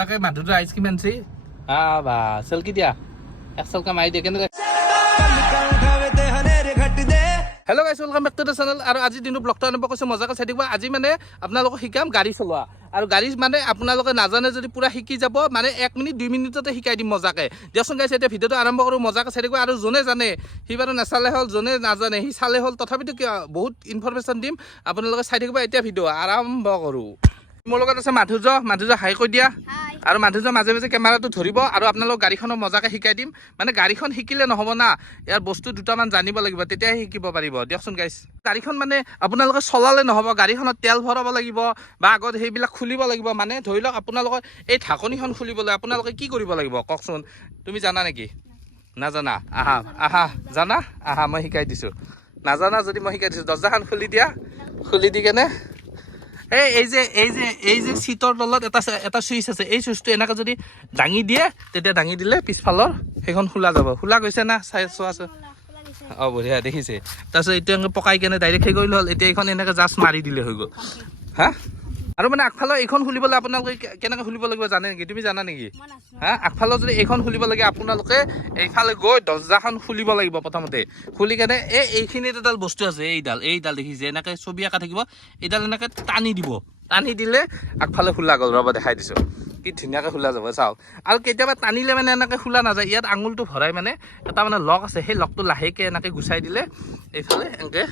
মজাকে মাধুৰৰ আইচক্ৰীম আনছি বা চেলকি দিয়া এক চেলকা মাৰি দিয়ে কেনেকৈ hello' guys welcome back to the channel আৰু আজিৰ দিনটো ব্লগটো আৰম্ভ কৰিছোঁ মজাকে চাই থাকিব আজি মানে আপোনালোকক শিকাম গাড়ী চলোৱা আৰু গাড়ী মানে আপোনালোকে নাজানে যদি পুৰা শিকি যাব মানে 1 মিনিট 2 মিনিটতে শিকাই দিম মজাকে দিয়কচোন গাইছ এতিয়া ভিডিঅ'টো আৰম্ভ কৰোঁ মজাকে চাই থাকিব আৰু যোনে জানে সি বাৰু নাচালে হ'ল যোনে নাজানে সি চালে হ'ল তথাপিতো বহুত ইনফৰমেশ্যন দিম আপোনালোকে চাই থাকিব এতিয়া ভিডিঅ' আৰম্ভ কৰোঁ মোৰ লগত আছে মাধুৰ্য হাই কৈ দিয়া আৰু মাধুৰ্য মাজে মাজে কেমেৰাটো ধৰিব আৰু আপোনালোক গাড়ীখনৰ মজাকে শিকাই দিম মানে গাড়ীখন শিকিলে নহ'ব না ইয়াৰ বস্তু দুটামান জানিব লাগিব তেতিয়াহে শিকিব পাৰিব দিয়কচোন গাইছ গাড়ীখন মানে আপোনালোকে চলালে নহ'ব গাড়ীখনত তেল ভৰাব লাগিব বা আগত সেইবিলাক খুলিব লাগিব মানে ধৰি লওক আপোনালোকৰ এই ঢাকনিখন খুলিবলৈ আপোনালোকে কি কৰিব লাগিব কওকচোন তুমি জানা নেকি নাজানা আহা জানা আহা মই শিকাই দিছোঁ নাজানা যদি মই শিকাই দিছোঁ দৰ্জাখন খুলি দিয়া খুলি দি কেনে এই যে চিটৰ তলত এটা চুইচ আছে এই চুইচটো এনেকৈ যদি দাঙি দিয়ে তেতিয়া দাঙি দিলে পিছফালৰ সেইখন খোলা যাব খোলা গৈছে না চাই চোৱাচোন অঁ বঢ়িয়া দেখিছে তাৰপিছত এতিয়া এনেকৈ পকাই কেনে ডাইৰেক্ট সেই কৰিলে হ'ল এতিয়া এইখন এনেকৈ জাষ্ট মাৰি দিলে হৈ গ'ল হা আৰু মানে আগফালৰ এইখন খুলিবলৈ আপোনালোকে কেনেকৈ খুলিব লাগিব জানে নেকি তুমি জানা নেকি হা আগফালৰ যদি এইখন খুলিব লাগে আপোনালোকে এইফালে গৈ দৰ্জাখন খুলিব লাগিব প্ৰথমতে খুলি কেনে এইখিনিত এডাল বস্তু আছে এইডাল দেখিছে এনেকৈ ছবি আঁকা থাকিব এইডাল এনেকৈ টানি দিব টানি দিলে আগফালে খোলা গ'ল ৰ'ব দেখাই দিছোঁ কি ধুনীয়াকৈ খোলা যাব চাওক আৰু কেতিয়াবা টানিলে মানে এনেকৈ খোলা নাযায় ইয়াত আঙুলটো ভৰাই মানে এটা মানে লক আছে সেই লকটো লাহেকৈ এনেকৈ গুচাই দিলে এইফালে এনেকৈ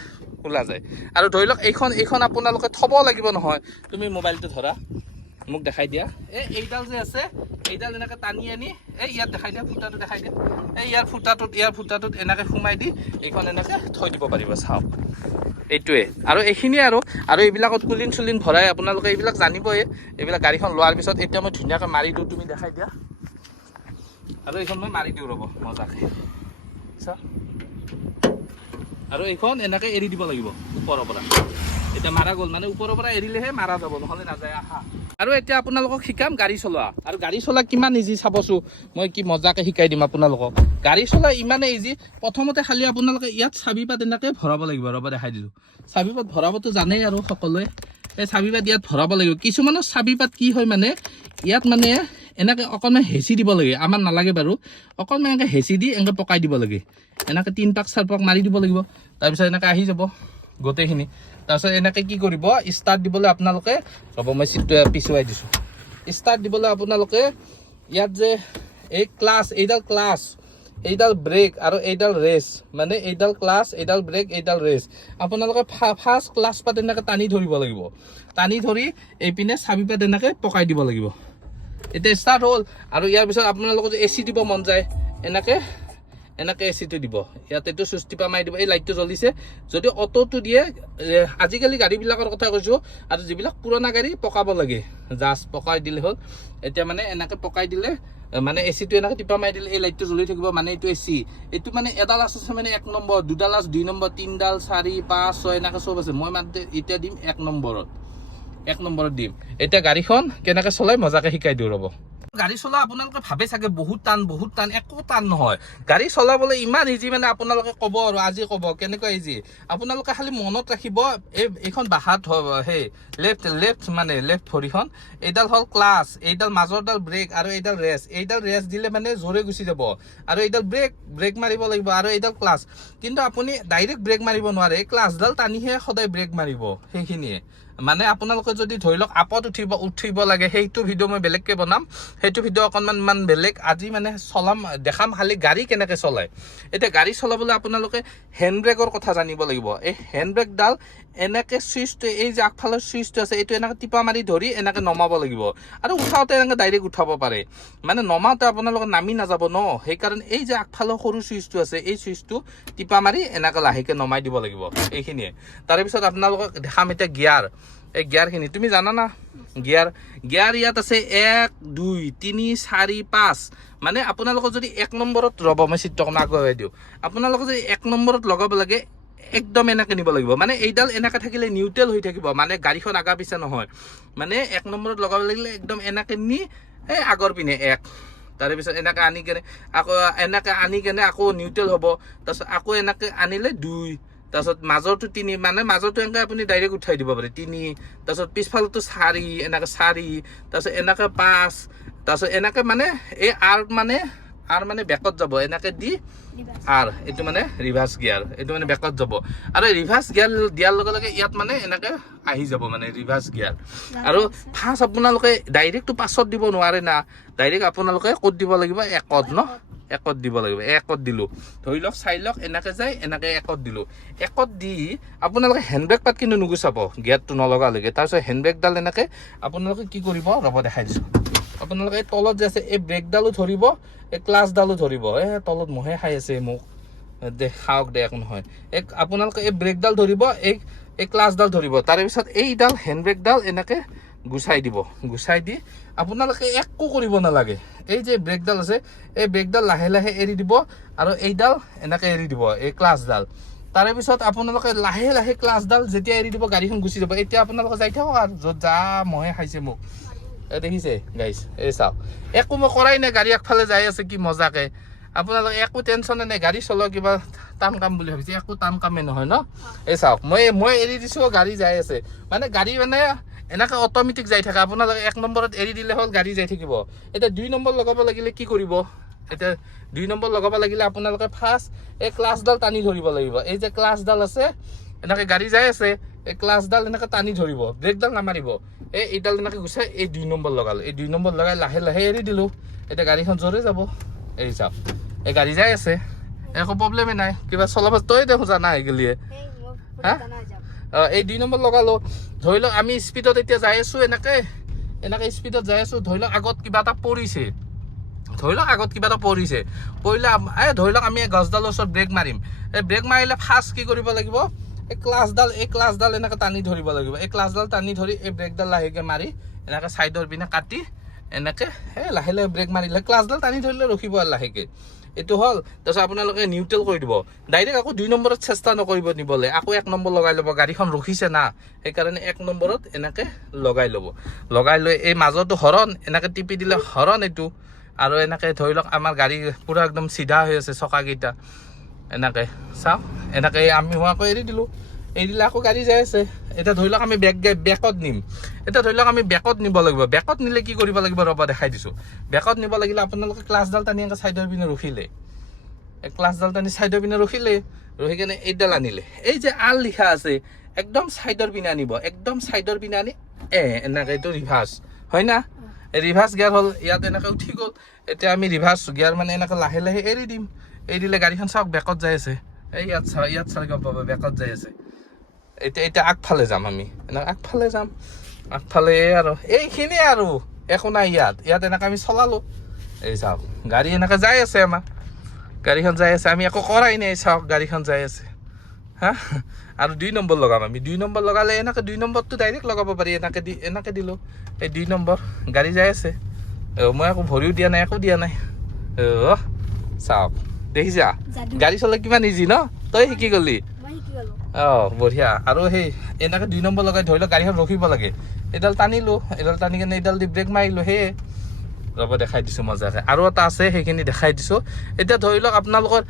খোলা যায় আৰু ধৰি লওক এইখন আপোনালোকে থ'ব লাগিব নহয় তুমি মোবাইলটো ধৰা মোক দেখাই দিয়া এইডাল যে আছে এইডাল এনেকৈ টানি আনি ইয়াত দেখাই দিয়া ফুটাটো দেখাই দিয়া ইয়াৰ ফুটাটোত এনেকৈ সোমাই দি এইখন এনেকৈ থৈ দিব পাৰিব চাওক এইটোৱে আৰু এইখিনিয়ে আৰু এইবিলাকত কুলিন চুলিন ভৰাই আপোনালোকে এইবিলাক জানিবই এইবিলাক গাড়ীখন লোৱাৰ পিছত এতিয়া মই ধুনীয়াকৈ মাৰি দিওঁ তুমি দেখাই দিয়া আৰু এইখন মই মাৰি দিওঁ ৰ'ব মজাকৈ চা আৰু এইখন এনেকৈ এৰি দিব লাগিব ওপৰৰ পৰা এতিয়া মাৰা গ'ল মানে ওপৰৰ পৰা এৰিলেহে মাৰা যাব নহ'লে নাযায় আহা আৰু এতিয়া আপোনালোকক শিকাম গাড়ী চলোৱা আৰু গাড়ী চলোৱা কিমান ইজি চাবচোন মই কি মজাকৈ শিকাই দিম আপোনালোকক গাড়ী চলোৱা ইমানেই ইজি প্ৰথমতে খালি আপোনালোকে ইয়াত চাবিপাত এনেকৈ ভৰাব লাগিব ৰ'ব দেখাই দিলোঁ চাবিপাত ভৰাবতো জানেই আৰু সকলোৱে এই চাবিপাত ইয়াত ভৰাব লাগিব কিছুমানৰ চাবিপাত কি হয় মানে ইয়াত মানে এনেকৈ অকণমান হেঁচি দিব লাগে আমাৰ নালাগে বাৰু অকণমান এনেকৈ হেঁচি দি এনেকৈ পকাই দিব লাগে এনেকৈ 3 পাক 4 পাক মাৰি দিব লাগিব তাৰপিছত এনেকৈ আহি যাব গোটেইখিনি তাৰপিছত এনেকৈ কি কৰিব ষ্টাৰ্ট দিবলৈ আপোনালোকে ৰ'ব মই চিটটো পিছুৱাই দিছোঁ ষ্টাৰ্ট দিবলৈ আপোনালোকে ইয়াত যে এই এইডাল ব্ৰেক আৰু এইডাল ৰেচ মানে এইডাল ক্লাছ এইডাল ব্ৰেক এইডাল ৰেচ আপোনালোকে ফাৰ্ষ্ট ক্লাছ পাত এনেকৈ টানি ধৰিব লাগিব টানি ধৰি এইপিনে চাবিপাত এনেকৈ পকাই দিব লাগিব এতিয়া ষ্টাৰ্ট হ'ল আৰু ইয়াৰ পিছত আপোনালোকৰ যে এচি দিব মন যায় এনেকৈ এচিটো দিব ইয়াত এইটো চুইচ টিপা মাৰি দিব এই লাইটটো জ্বলিছে যদি অ'টোটো দিয়ে আজিকালি গাড়ীবিলাকৰ কথা কৈছোঁ আৰু যিবিলাক পুৰণা গাড়ী পকাব লাগে জাষ্ট পকাই দিলে হ'ল এতিয়া মানে এনেকৈ পকাই দিলে মানে এচিটো এনেকৈ টিপা মাৰি দিলে এই লাইটটো জ্বলি থাকিব মানে এইটো এচি এইটো মানে এডাল আছে মানে 1 নম্বৰ 2ডাল আছে 2 নম্বৰ 3ডাল 4 5 6 এনেকৈ চব আছে মই মানে এতিয়া দিম 1 নম্বৰত দিম এতিয়া গাড়ীখন কেনেকৈ চলাই মজাকৈ শিকাই দিওঁ ৰ'ব গাড়ী চলা আপোনালোকে ভাবে চাগে বহুত টান একো টান নহয় গাড়ী চলাবলৈ ইমান ইজি মানে আপোনালোকে ক'ব আৰু আজি ক'ব কেনেকুৱা ইজি আপোনালোকে খালি মনত ৰাখিব এইখন বাহাত সেই লেফ্ট ভৰিখন এইডাল হ'ল ক্লাছ এইডাল মাজৰডাল ব্ৰেক আৰু এইডাল ৰেচ দিলে মানে জোৰে গুচি যাব আৰু এইডাল ব্ৰেক মাৰিব লাগিব আৰু এইডাল ক্লাছ কিন্তু আপুনি ডাইৰেক্ট ব্ৰেক মাৰিব নোৱাৰে এই ক্লাছডাল টানিহে সদায় ব্ৰেক মাৰিব সেইখিনিয়ে মানে আপোনালোকে যদি ধৰি লওক আপত উঠিব লাগে সেইটো ভিডিঅ' মই বেলেগকৈ বনাম সেইটো ভিডিঅ' অকণমান বেলেগ আজি মানে দেখাম খালি গাড়ী কেনেকৈ চলায় এতিয়া গাড়ী চলাবলৈ আপোনালোকে হেণ্ড ব্ৰেকৰ কথা জানিব লাগিব এই হেণ্ড ব্ৰেকডাল এনেকৈ চুইচটো এই যে আগফালৰ চুইচটো আছে এইটো এনেকৈ টিপা মাৰি ধৰি এনেকৈ নমাব লাগিব আৰু উঠাওঁতে এনেকৈ ডাইৰেক্ট উঠাব পাৰে মানে নমাওঁতে আপোনালোকে নামি নাযাব ন সেইকাৰণে এই যে আগফালৰ সৰু চুইচটো আছে এই চুইচটো টিপা মাৰি এনেকৈ লাহেকৈ নমাই দিব লাগিব এইখিনিয়ে তাৰেপিছত আপোনালোকক দেখাম এতিয়া এই গিয়াৰখিনি তুমি জানা না গিয়াৰ ইয়াত আছে 1 2 3 4 5 মানে আপোনালোকৰ যদি 1 নম্বৰত ৰ'ব মই চিটটো অকণমান আগুৱাই দিওঁ আপোনালোকে যদি 1 নম্বৰত লগাব লাগে একদম এনেকৈ নিব লাগিব মানে এইডাল এনেকৈ থাকিলে নিউট্ৰেল হৈ থাকিব মানে গাড়ীখন আগা পিছা নহয় মানে 1 নম্বৰত লগাব লাগিলে একদম এনেকৈ নি এই আগৰ পিনে 1 তাৰেপিছত এনেকৈ আনি কেনে আকৌ নিউট্ৰেল হ'ব তাৰপিছত আকৌ এনেকৈ আনিলে 2 তাৰপিছত মাজৰটো 3 মানে মাজৰটো এনেকৈ আপুনি ডাইৰেক্ট উঠাই দিব পাৰে 3 তাৰপিছত পিছফালটো 4 এনেকৈ 4 তাৰপিছত এনেকৈ 5 তাৰপিছত এনেকৈ মানে এই আৰ মানে বেকত যাব এনেকৈ দি আৰ এইটো মানে ৰিভাৰ্ছ গিয়াৰ এইটো মানে বেকত যাব আৰু ৰিভাৰ্ছ গিয়াৰ দিয়াৰ লগে লগে ইয়াত মানে এনেকৈ আহি যাব মানে ৰিভাৰ্ছ গিয়াৰ আৰু ফাৰ্ষ্ট আপোনালোকে ডাইৰেক্টটো 5ত দিব নোৱাৰে না ডাইৰেক্ট আপোনালোকে ক'ত দিব লাগিব 1ত ন 1ত দিব লাগিব 1ত দিলোঁ ধৰি লওক চাই লওক এনেকৈ যায় এনেকৈ 1ত দিলোঁ 1ত দি আপোনালোকে হেণ্ডব্ৰেক পাত কিন্তু নুগুচাব গিয়াৰটো নলগালৈকে তাৰপিছত হেণ্ডব্ৰেকডাল এনেকৈ আপোনালোকে কি কৰিব ৰ'ব দেখাই দিছোঁ আপোনালোকে এই তলত যে আছে এই ব্ৰেকডালো ধৰিব এই ক্লাছডালো ধৰিব তলত মহে খাই আছে মোক খাওক দে একো নহয় আপোনালোকে এই ব্ৰেকডাল ধৰিব এই ক্লাছডাল ধৰিব তাৰে পিছত এইডাল হেণ্ডব্ৰেকডাল এনেকৈ গুচাই দিব গুচাই দি আপোনালোকে একো কৰিব নালাগে এই যে ব্ৰেকডাল আছে এই ব্ৰেকডাল লাহে লাহে এৰি দিব আৰু এইডাল এনেকৈ এৰি দিব এই ক্লাছডাল তাৰে পিছত আপোনালোকে লাহে লাহে ক্লাছডাল যেতিয়া এৰি দিব গাড়ীখন গুচি যাব এতিয়া আপোনালোকে যাই থাকক আৰু য'ত যা মহে খাইছে মোক দেখিছে গাইছ এই চাওক একো মই কৰাই নাই গাড়ী আগফালে যাই আছে কি মজাকে আপোনালোকে একো টেনশ্যনে নাই গাড়ী চলোৱা কিবা টান কাম বুলি ভাবিছে একো টান কামেই নহয় ন এই চাওক মই এৰি দিছোঁ গাড়ী যাই আছে মানে গাড়ী মানে এনেকৈ অট'মেটিক যাই থাকে আপোনালোকে 1 নম্বৰত এৰি দিলে হ'ল গাড়ী যাই থাকিব এতিয়া 2 নম্বৰ লগাব লাগিলে কি কৰিব এতিয়া 2 নম্বৰ লগাব লাগিলে আপোনালোকে ফাৰ্ষ্ট এই ক্লাছডাল টানি ধৰিব লাগিব এই যে ক্লাছডাল আছে এনেকৈ গাড়ী যাই আছে এই ক্লাছডাল এনেকৈ টানি ধৰিব ব্ৰেকডাল নামাৰিব এইডাল এনেকৈ গুচাই এই 2 নম্বৰ লগালোঁ এই 2 নম্বৰ লগাই লাহে লাহে এৰি দিলোঁ এতিয়া গাড়ীখন জোৰে যাব এই চাওক এই গাড়ী যাই আছে একো প্ৰব্লেমেই নাই কিবা চলাব তই দেখোঁ জানা এইগিলিয়ে হা এই 2 নম্বৰ লগালোঁ ধৰি লওক আমি স্পীডত এতিয়া যাই আছোঁ এনেকৈ স্পীডত যাই আছোঁ ধৰি লওক আগত কিবা এটা পৰিছে পৰিলে ধৰি লওক আমি এই গছডালৰ ওচৰত ব্ৰেক মাৰিম এই ব্ৰেক মাৰিলে ফাৰ্ষ্ট কি কৰিব লাগিব এই ক্লাছডাল এনেকৈ টানি ধৰিব লাগিব এই ক্লাছডাল টানি ধৰি এই ব্ৰেকডাল লাহেকৈ মাৰি এনেকৈ ছাইডৰ পিনে কাটি এনেকৈ লাহে লাহে ব্ৰেক মাৰিলে ক্লাছডাল টানি ধৰিলে ৰখিব আৰু লাহেকৈ এইটো হ'ল তাৰপিছত আপোনালোকে নিউট্ৰেল কৰি দিব ডাইৰেক্ট আকৌ 2 নম্বৰত চেষ্টা নকৰিব নিবলৈ আকৌ 1 নম্বৰ লগাই ল'ব গাড়ীখন ৰখিছে না সেইকাৰণে 1 নম্বৰত এনেকৈ লগাই ল'ব লগাই লৈ এই মাজৰটো হৰণ এনেকৈ টিপি দিলে হৰণ এইটো আৰু এনেকৈ ধৰি লওক আমাৰ গাড়ী পূৰা একদম চিধা হৈ আছে চকাকেইটা এনেকৈ চাওক এনেকৈ আমি হোৱাকৈ এৰি দিলোঁ এৰি দিলে আকৌ গাড়ী যাই আছে এতিয়া ধৰি লওক আমি বেকত নিম এতিয়া ধৰি লওক আমি বেকত নিব লাগিব বেকত নিলে কি কৰিব লাগিব ৰ'ব দেখাই দিছোঁ বেকত নিব লাগিলে আপোনালোকে ক্লাছডাল টানি এনেকৈ ছাইডৰ পিনে ৰখিলে এই ক্লাছডাল টানি ছাইডৰ পিনে ৰখি কেনে এইডাল আনিলে এই যে আল লিখা আছে একদম ছাইডৰ পিনে আনিব একদম ছাইডৰ পিনে আনি এনেকৈ এইটো ৰিভাৰ্ছ হয় না ৰিভাৰ্ছ গিয়াৰ হ'ল ইয়াত এনেকৈ উঠি গ'ল এতিয়া আমি ৰিভাৰ্ছ গিয়াৰ মানে এনেকৈ লাহে লাহে এৰি দিম এৰি দিলে গাড়ীখন চাওক বেকত যাই আছে এই ইয়াত চাই গম পাব বেকত যাই আছে এতিয়া আগফালে যাম আমি এনেকৈ আগফালে আৰু এইখিনিয়ে আৰু একো নাই ইয়াত এনেকৈ আমি চলালোঁ এই চাওক গাড়ী এনেকৈ যাই আছে আমাৰ গাড়ীখন যাই আছে আমি একো কৰাই নাই চাওক গাড়ীখন যাই আছে হা আৰু 2 নম্বৰ লগাম আমি 2 নম্বৰ লগালে এনেকৈ 2 নম্বৰটো ডাইৰেক্ট লগাব পাৰি এনেকৈ দিলোঁ এই 2 নম্বৰ গাড়ী যাই আছে মই একো ভৰিও দিয়া নাই একো দিয়া নাই চাওক দেখিছা গাড়ী চলাই কিমান ইজি ন তই শিকি গলি বঢ়িয়া আৰু সেই এনেকৈ 2 নম্বৰ লগাই ধৰি লওক গাড়ীখন ৰখিব লাগে এইডাল টানিলোঁ এইডাল টানি কেনে এইডাল দি ব্ৰেক মাৰিলোঁ ৰ'ব দেখাই দিছোঁ মজাকৈ আৰু এটা আছে সেইখিনি দেখাই দিছোঁ এতিয়া ধৰি লওক আপোনালোকৰ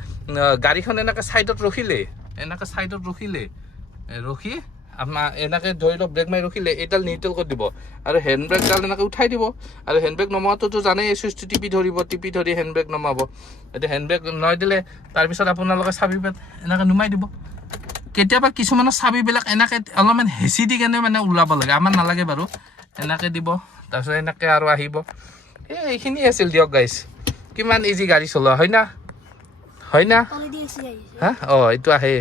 গাড়ীখন এনেকৈ ছাইডত ৰখিলে ৰখি আপোনাৰ এনেকৈ ধৰি লওক ব্ৰেক মাৰি ৰখিলে এইডাল নিউট্ৰেল কৰি দিব আৰু হেণ্ডব্ৰেকডাল এনেকৈ উঠাই দিব আৰু হেণ্ডব্ৰেক নমোৱাটোতো জানেই এই চুইচটো টিপি ধৰি হেণ্ডব্ৰেক নমাব এতিয়া হেণ্ডব্ৰেক নমাই দিলে তাৰপিছত আপোনালোকে চাবিপাত এনেকৈ নুমাই দিব কেতিয়াবা কিছুমানৰ চাবিবিলাক এনেকৈ অলপমান হেঁচি দি কেনে মানে ওলাব লাগে আমাৰ নালাগে বাৰু এনেকৈ দিব তাৰপিছত এনেকৈ আৰু আহিব এইখিনি আছিল দিয়ক গাইছ কিমান ইজি গাড়ী চলোৱা হয় না হা এইটো আহে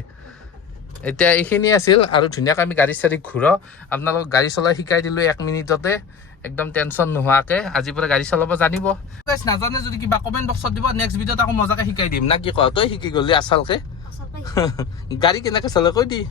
এতিয়া এইখিনি আছিল আৰু ধুনীয়াকৈ আমি গাড়ী চাড়ী ঘূৰাওঁ আপোনালোকক গাড়ী চলাই শিকাই দিলোঁ 1 মিনিটতে একদম টেনশ্যন নোহোৱাকৈ আজিৰ পৰা গাড়ী চলাব জানিব গাইছ নাজানে যদি কিবা কমেণ্ট বক্সত দিব নেক্সট ভিডিঅ'ত আকৌ মজাকৈ শিকাই দিম না কি কয় তই শিকি গ'লি আচলকৈ গাড়ী কেনেকৈ চলে কৈ দি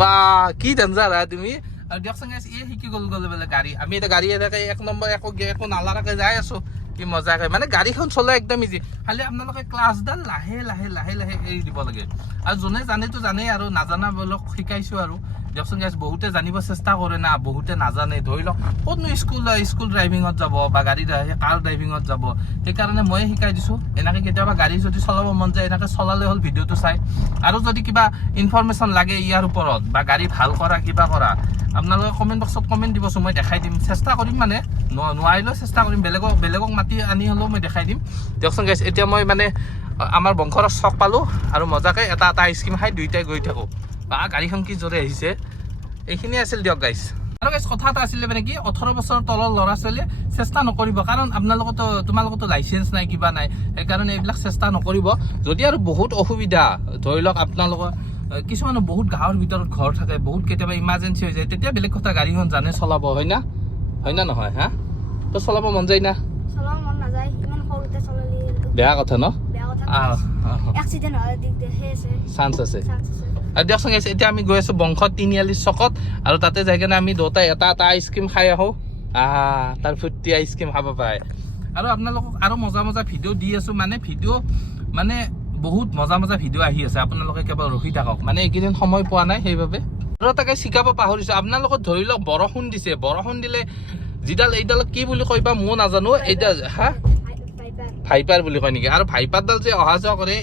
বা কি ডেঞ্জাৰ তুমি আৰু দিয়কচোন শিকি গ'লে বোলে গাড়ী আমি এতিয়া গাড়ী এনেকৈ 1 নম্বৰ একো নালাৰাকৈ যাই আছোঁ কি মজাকৈ মানে গাড়ীখন চলে একদম ইজি খালি আপোনালোকে ক্লাছডাল লাহে লাহে এৰি দিব লাগে আৰু যোনে জানেতো জানেই আৰু নাজানা বোলক শিকাইছোঁ আৰু দিয়কচোন গাইজ বহুতে জানিব চেষ্টা কৰে না বহুতে নাজানে ধৰি লওক ক'তনো স্কুল ড্ৰাইভিঙত যাব বা গাড়ী কাৰ ড্ৰাইভিঙত যাব সেইকাৰণে ময়ে শিকাই দিছোঁ এনেকৈ কেতিয়াবা গাড়ী যদি চলাব মন যায় এনেকৈ চলালে হ'ল ভিডিঅ'টো চাই আৰু যদি কিবা ইনফৰমেশ্যন লাগে ইয়াৰ ওপৰত বা গাড়ী ভাল কৰা কিবা কৰা আপোনালোকে কমেণ্ট বক্সত কমেণ্ট দিবচোন মই দেখাই দিম চেষ্টা কৰিম মানে নোৱাৰিলেও চেষ্টা কৰিম বেলেগক মাতি আনি হ'লেও মই দেখাই দিম দিয়কচোন গাইজ এতিয়া মই মানে আমাৰ বংশৰ চক পালোঁ আৰু মজাকৈ এটা আইচক্ৰীম খাই দুইটাই গৈ থাকোঁ বা গাড়ীখন কি জোৰে আহিছে এইখিনি আছিল দিয়ক গাইজ আৰু গাইজ কথা এটা আছিলে মানে কি 18 বছৰৰ তলৰ ল'ৰা ছোৱালীয়ে চেষ্টা নকৰিব কাৰণ তোমালোকতো লাইচেঞ্চ নাই কিবা নাই সেইকাৰণে এইবিলাক চেষ্টা নকৰিব যদি আৰু বহুত অসুবিধা ধৰি লওক আপোনালোকৰ কিছুমানৰ বহুত গাঁৱৰ ভিতৰত ঘৰ থাকে বহুত কেতিয়াবা ইমাৰ্জেঞ্চি হৈ যায় তেতিয়া বেলেগ কথা গাড়ীখন জানে চলাব হয় না নহয় হা তো চলাব মন যায় না চলাব মন নাযায় ইমান সৰুতে চলালি বেয়া কথা ন বেয়া কথা এক্সিডেন্ট হয় চান্স আছে আৰু দিয়কচোন এতিয়া আমি গৈ আছোঁ বংশ তিনিআলি চকত আৰু তাতে যাই কিনে আমি দুটাই এটা আইচক্ৰীম খাই আহোঁ তাৰ ফূৰ্তি আইচক্ৰীম খাব পায় আৰু আপোনালোকক আৰু মজা ভিডিঅ' দি আছোঁ মানে বহুত মজা ভিডিঅ' আহি আছে আপোনালোকে কেৱল ৰখি থাকক মানে এইকেইদিন সময় পোৱা নাই সেইবাবে আৰু তাকে শিকাব পাহৰিছোঁ আপোনালোকক ধৰি লওক বৰষুণ দিছে বৰষুণ দিলে এইডাল কি বুলি কয় বা ময়ো নাজানো এইডাল ভাইপাৰ বুলি কয় নেকি আৰু ভাইপাৰডাল যে অহা যোৱা কৰে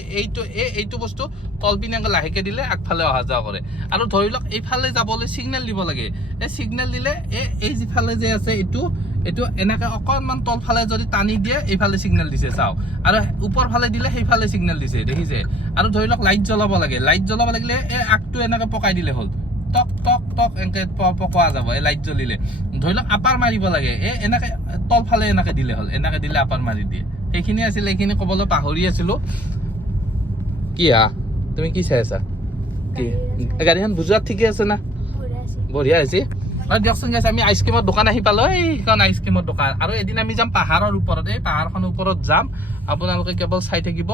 এইটো বস্তু তলপিনে লাহেকে দিলে আগফালে অহা যোৱা কৰে আৰু ধৰি লওক এইফালে যাবলৈ চিগনেল দিব লাগে এই চিগনেল দিলে এই যিফালে যে আছে এইটো এনেকে অকণমান তলফালে যদি টানি দিয়ে এইফালে চিগনেল দিছে চাওক আৰু ওপৰ ফালে দিলে সেইফালে চিগনেল দিছে দেখিছে আৰু ধৰি লওক লাইট জ্বলাব লাগিলে এই আগটো এনেকে পকাই দিলে হ'ল টক টক টক এনেকে পকোৱা যাব এই লাইট জ্বলিলে ধৰি লওক আপাৰ মাৰিব লাগে এনেকে তলফালে এনেকে দিলে হ'ল এনেকে দিলে আপাৰ মাৰি দিয়ে সেইখিনি আছিল এইখিনি ক'বলৈ পাহৰি আছিলোঁ কি তুমি কি চাই আছা কি গাড়ীখন বুজোৱাত ঠিকে আছে না বঢ়িয়া হৈছে আৰু দিয়কচোন গাইছ আমি আইচক্ৰীমৰ দোকান আহি পালোঁ এইখন আইচক্ৰীমৰ দোকান আৰু এদিন আমি যাম পাহাৰৰ ওপৰত এই পাহাৰখনৰ ওপৰত যাম আপোনালোকে কেৱল চাই থাকিব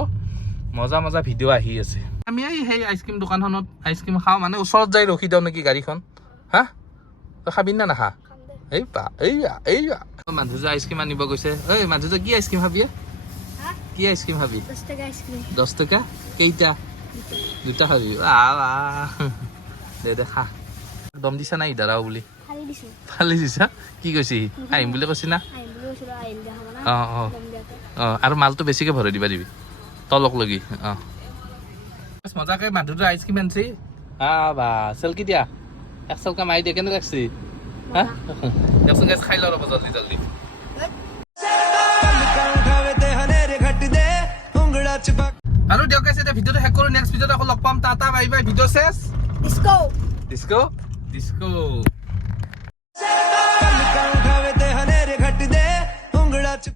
মজা ভিডিঅ' আহি আছে আমি সেই আইচক্ৰীম দোকানখনত আইচক্ৰীম খাওঁ মানে ওচৰত যাই ৰখি দিওঁ নেকি গাড়ীখন হা তই খাবি না নাখা এইয়া মানুহজে আইচক্ৰীম আনিব গৈছে ঐ মানুহজে কি আইচক্ৰীম খাবি কি আইচক্ৰীম খাবি 10 টকা কেইটা দুটা খাবি দে খা দম দিছা নাই দাঁড়াও বুলি ফালি দিছা কি কৈছি আহিম বুলি কৈছি না আৰু মালটো বেছিকে ভৰাই দিবি তলক লগি মজাকে মানুহটো আইচক্ৰীম আনছি বা চেলকি দিয়া এক চেলকা মাৰি দিয়ে কেনে লাগছি হা দেখোন গাইছ খাই লওঁ ৰ'ব জলদি আৰু দিয়ক গাইছ এতিয়া ভিডিঅ'টো শেষ কৰোঁ নেক্সট ভিডিঅ'ত আকৌ লগ পাম টাটা বাই বাই ভিডিঅ' চেছ ডিস্কো